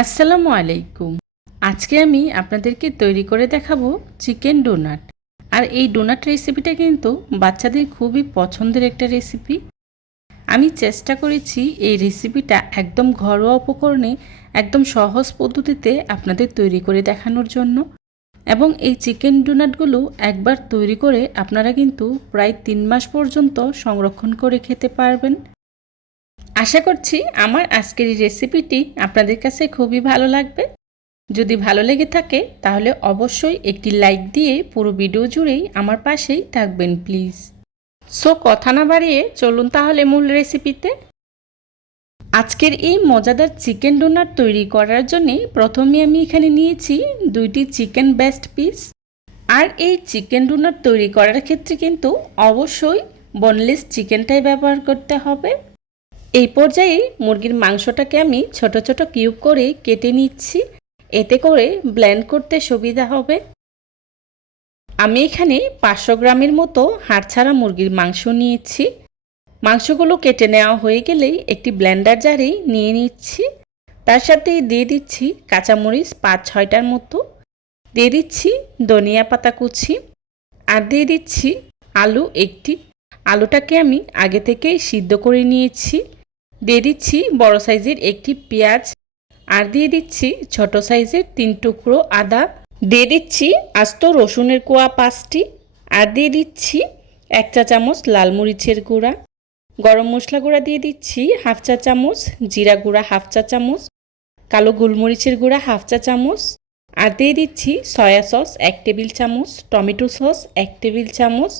আসসালামু আলাইকুম। আজকে আমি আপনাদেরকে তৈরি করে দেখাবো চিকেন ডোনাট। আর এই ডোনাট রেসিপিটা কিন্তু বাচ্চাদের খুবই পছন্দের একটা রেসিপি। আমি চেষ্টা করেছি এই রেসিপিটা একদম ঘরোয়া উপকরণে একদম সহজ পদ্ধতিতে আপনাদের তৈরি করে দেখানোর জন্য। এবং এই চিকেন ডোনাটগুলো একবার তৈরি করে আপনারা কিন্তু প্রায় 3 মাস পর্যন্ত সংরক্ষণ করে খেতে পারবেন। আশা করছি আমার আজকের এই রেসিপিটি আপনাদের কাছে খুবই ভালো লাগবে। যদি ভালো লেগে থাকে তাহলে অবশ্যই একটি লাইক দিয়ে পুরো ভিডিও জুড়েই আমার পাশেই থাকবেন প্লিজ। সো কথা না বাড়িয়ে চলুন তাহলে মূল রেসিপিতে। আজকের এই মজাদার চিকেন ডোনাট তৈরি করার জন্যে প্রথমে আমি এখানে নিয়েছি 2টি চিকেন ব্রেস্ট পিস। আর এই চিকেন ডোনাট তৈরি করার ক্ষেত্রে কিন্তু অবশ্যই বোনলেস চিকেনটাই ব্যবহার করতে হবে। এই পর্যায়ে মুরগির মাংসটাকে আমি ছোট ছোট কিউব করে কেটে নিচ্ছি, এতে করে ব্লেন্ড করতে সুবিধা হবে। আমি এখানে 500 গ্রামের মতো হাড়ছাড়া মুরগির মাংস নিয়েছি। মাংসগুলো কেটে নেওয়া হয়ে গেলেই একটি ব্লেন্ডার জারে নিয়ে নিচ্ছি। তার সাথে দিয়ে দিচ্ছি কাঁচামরিচ 5-6টার মতো, দিয়ে দিচ্ছি ধনিয়া পাতা কুচি, আর দিয়ে দিচ্ছি আলু একটি। আলুটাকে আমি আগে থেকেই সিদ্ধ করে নিয়েছি। দিয়ে দিচ্ছি বড় সাইজের একটি পেঁয়াজ, আর দিয়ে দিচ্ছি ছোট সাইজের 3 টুকরো আদা, দিয়ে দিচ্ছি আস্ত রসুনের কোয়া 5টি, আর দিয়ে দিচ্ছি 1 চা চামচ লাল মরিচের গুঁড়া। গরম মশলা গুঁড়া দিয়ে দিচ্ছি 1/2 চা চামচ, জিরা গুঁড়া 1/2 চা চামচ, কালো গোলমরিচের গুঁড়া 1/2 চা চামচ, আর দিয়ে দিচ্ছি সয়া সস 1 টেবিল চামচ, টমেটো সস 1 টেবিল চামচ,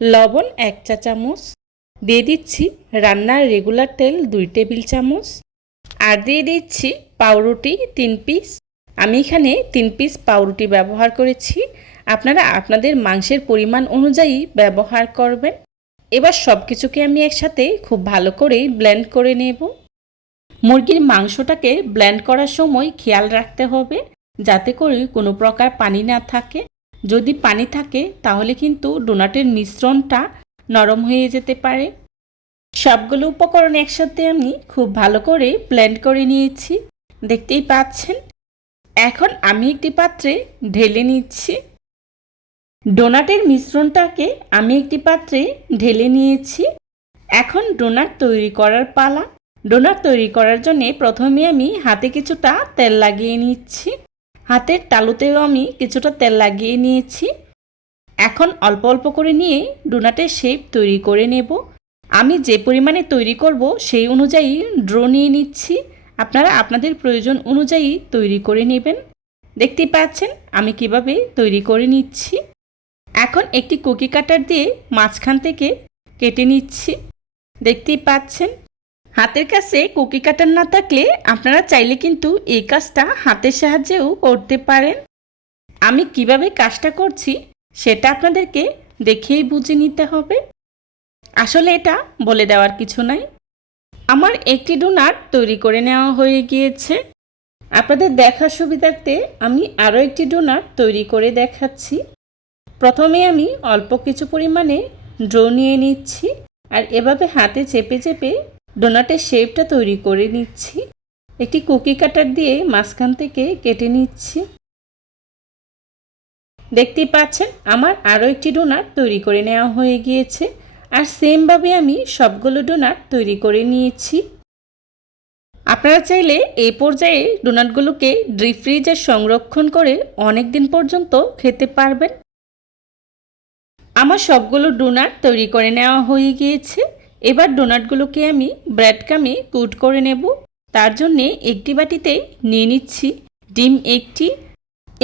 লবণ 1 চা চামচ, দিয়ে দিচ্ছি রান্নার রেগুলার তেল 2 টেবিল চামচ, আর দিয়ে দিচ্ছি পাউরুটি 3 পিস। আমি এখানে 3 পিস পাউরুটি ব্যবহার করেছি, আপনারা আপনাদের মাংসের পরিমাণ অনুযায়ী ব্যবহার করবেন। এবার সব কিছুকে আমি একসাথে খুব ভালো করে ব্লেন্ড করে নেব। মুরগির মাংসটাকে ব্লেন্ড করার সময় খেয়াল রাখতে হবে যাতে করে কোনো প্রকার পানি না থাকে। যদি পানি থাকে তাহলে কিন্তু ডোনাটের মিশ্রণটা নরম হয়ে যেতে পারে। সবগুলো উপকরণ একসাথে আমি খুব ভালো করে ব্লেন্ড করে নিয়েছি, দেখতেই পাচ্ছেন। এখন আমি একটি পাত্রে ঢেলে নিচ্ছি। ডোনাটের মিশ্রণটাকে আমি একটি পাত্রে ঢেলে নিয়েছি। এখন ডোনাট তৈরি করার পালা। ডোনাট তৈরি করার জন্য প্রথমে আমি হাতে কিছুটা তেল লাগিয়ে নিচ্ছি। হাতের তালুতেও আমি কিছুটা তেল লাগিয়ে নিয়েছি। এখন অল্প অল্প করে নিয়ে ডোনাটের শেপ তৈরি করে নেব। আমি যে পরিমাণে তৈরি করব সেই অনুযায়ী ড্র নিয়ে নিচ্ছি। আপনারা আপনাদের প্রয়োজন অনুযায়ী তৈরি করে নেবেন। দেখতেই পাচ্ছেন আমি কিভাবে তৈরি করে নিচ্ছি। এখন একটি কুকি কাটার দিয়ে মাঝখান থেকে কেটে নিচ্ছি, দেখতেই পাচ্ছেন। হাতের কাছে কুকি কাটার না থাকলে আপনারা চাইলে কিন্তু এই কাজটা হাতের সাহায্যেও করতে পারেন। আমি কিভাবে কাজটা করছি সেটা আপনাদেরকে দেখেই বুঝে নিতে হবে। আসলে এটা বলে দেওয়ার কিছু নাই। আমার একটি ডোনাট তৈরি করে নেওয়া হয়ে গিয়েছে। আপনাদের দেখার সুবিধার্থে আমি আরও একটি ডোনাট তৈরি করে দেখাচ্ছি। প্রথমে আমি অল্প কিছু পরিমাণে ডো নিয়ে নিচ্ছি, আর এভাবে হাতে চেপে চেপে ডোনাটের শেপটা তৈরি করে নিচ্ছি। একটি কুকি কাটার দিয়ে মাঝখান থেকে কেটে নিচ্ছি। দেখতেই পাচ্ছেন আমার আরও একটি ডোনাট তৈরি করে নেওয়া হয়ে গিয়েছে। আর সেমভাবে আমি সবগুলো ডোনাট তৈরি করে নিয়েছি। আপনারা চাইলে এই পর্যায়ে ডোনাটগুলোকে ডিপ ফ্রিজে সংরক্ষণ করে অনেক দিন পর্যন্ত খেতে পারবেন। আমার সবগুলো ডোনাট তৈরি করে নেওয়া হয়ে গিয়েছে। এবার ডোনাটগুলোকে আমি ব্রেড ক্রামে কোট করে নেব। তার জন্যে একটি বাটিতে নিয়ে নিচ্ছি ডিম একটি।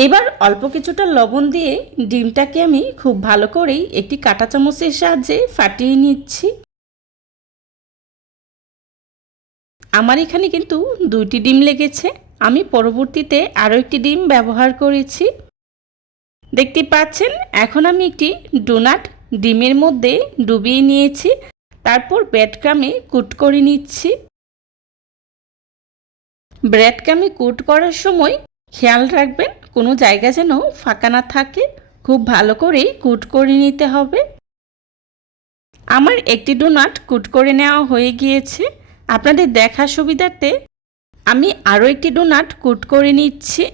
এবার অল্প কিছুটা লবণ দিয়ে ডিমটাকে আমি খুব ভালো করেই একটি কাঁটা চামচের সাহায্যে ফাটিয়ে নিচ্ছি। আমার এখানে কিন্তু 2টি ডিম লেগেছে। আমি পরবর্তীতে আরও একটি ডিম ব্যবহার করেছি। দেখতে পাচ্ছেন এখন আমি একটি ডোনাট ডিমের মধ্যে ডুবিয়ে নিয়েছি, তারপর ব্রেড ক্রামে কোট করে নিচ্ছি। ব্রেড ক্রামে কোট করার সময় খেয়াল রাখবেন কোনো জায়গা যেন ফাঁকা না থাকে। খুব ভালো করে কোট করে নিতে হবে। আমার একটি ডোনাট কোট করে নেওয়া হয়ে গিয়েছে। আপনাদের দেখার সুবিধার্থে আমি আরও একটি ডোনাট কুট করে নিচ্ছি।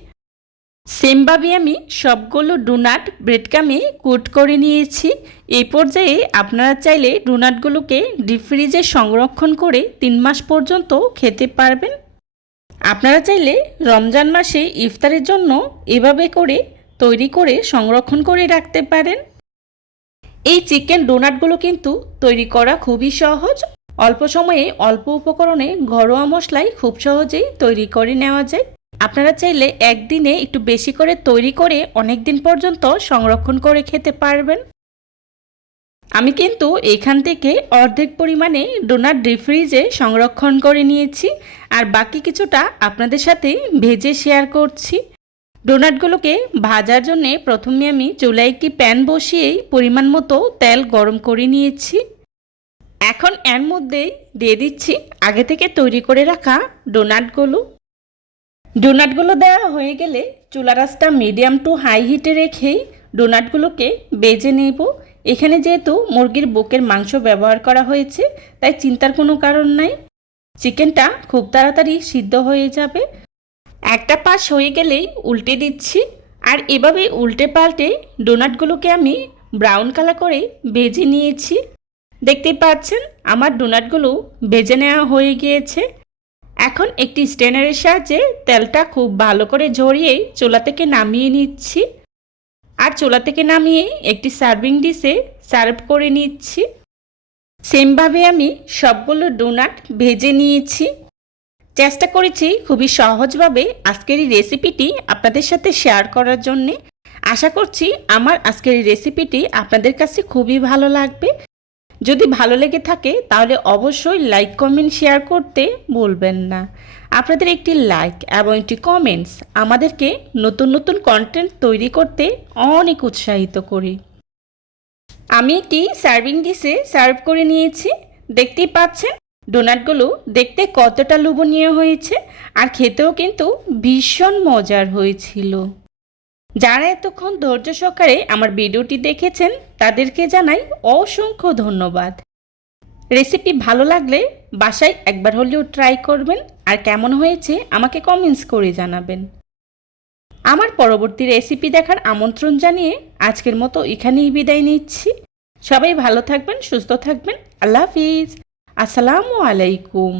সেমভাবে আমি সবগুলো ডোনাট ব্রেড ক্রামে কোট করে নিয়েছি। এই পর্যায়ে আপনারা চাইলে ডোনাটগুলোকে ডিপ ফ্রিজে সংরক্ষণ করে 3 মাস পর্যন্ত খেতে পারবেন। আপনারা চাইলে রমজান মাসে ইফতারের জন্য এভাবে করে তৈরি করে সংরক্ষণ করে রাখতে পারেন। এই চিকেন ডোনাটগুলো কিন্তু তৈরি করা খুবই সহজ। অল্প সময়ে অল্প উপকরণে ঘরোয়া মশলায় খুব সহজেই তৈরি করে নেওয়া যায়। আপনারা চাইলে একদিনে একটু বেশি করে তৈরি করে অনেক দিন পর্যন্ত সংরক্ষণ করে খেতে পারবেন। আমি কিন্তু এখান থেকে অর্ধেক পরিমাণে ডোনাট ডিপ ফ্রিজে সংরক্ষণ করে নিয়েছি, আর বাকি কিছুটা আপনাদের সাথে ভেজে শেয়ার করছি। ডোনাটগুলোকে ভাজার জন্য প্রথমে আমি চুলায় একটি প্যান বসিয়েই পরিমাণ মতো তেল গরম করে নিয়েছি। এখন এর মধ্যে দিয়ে দিচ্ছি আগে থেকে তৈরি করে রাখা ডোনাটগুলো দেওয়া হয়ে গেলে চুলার আঁচটা মিডিয়াম টু হাই হিটে রেখেই ডোনাটগুলোকে বেজে নেব। এখানে যেহেতু মুরগির বুকের মাংস ব্যবহার করা হয়েছে, তাই চিন্তার কোনো কারণ নাই। চিকেনটা খুব তাড়াতাড়ি সিদ্ধ হয়ে যাবে। একটা পাশ হয়ে গেলেই উল্টে দিচ্ছি, আর এভাবে উল্টে পাল্টে ডোনাটগুলোকে আমি ব্রাউন কালার করে ভেজে নিয়েছি। দেখতেই পাচ্ছেন আমার ডোনাটগুলো ভেজে নেওয়া হয়ে গিয়েছে। এখন একটি স্ট্রেনারের সাহায্যে তেলটা খুব ভালো করে ঝরিয়ে চুলা থেকে নামিয়ে নিচ্ছি, আর চুলা থেকে নামিয়ে একটি সার্ভিং ডিশে সার্ভ করে নিচ্ছি। সেমভাবে আমি সবগুলো ডোনাট ভেজে নিয়েছি। চেষ্টা করেছি খুবই সহজভাবে আজকের এই রেসিপিটি আপনাদের সাথে শেয়ার করার জন্যে। আশা করছি আমার আজকের এই রেসিপিটি আপনাদের কাছে খুবই ভালো লাগবে। যদি ভালো লেগে থাকে তাহলে অবশ্যই লাইক কমেন্ট শেয়ার করতে ভুলবেন না। আপনাদের একটি লাইক এবং একটি কমেন্টস আমাদেরকে নতুন নতুন কন্টেন্ট তৈরি করতে অনেক উৎসাহিত করে। আমি একটি সার্ভিং ডিশে সার্ভ করে নিয়েছি। দেখতেই পাচ্ছেন ডোনাটগুলো দেখতে কতটা লোভনীয় হয়েছে, আর খেতেও কিন্তু ভীষণ মজার হয়েছিল। যারা এতক্ষণ ধৈর্য সহকারে আমার ভিডিওটি দেখেছেন তাদেরকে জানাই অসংখ্য ধন্যবাদ। রেসিপি ভালো লাগলে বাসায় একবার হলেও ট্রাই করবেন, আর কেমন হয়েছে আমাকে কমেন্টস করে জানাবেন। আমার পরবর্তী রেসিপি দেখার আমন্ত্রণ জানিয়ে আজকের মতো এখানেই বিদায় নিচ্ছি। সবাই ভালো থাকবেন, সুস্থ থাকবেন। আল্লাহ হাফিজ। আসসালামু আলাইকুম।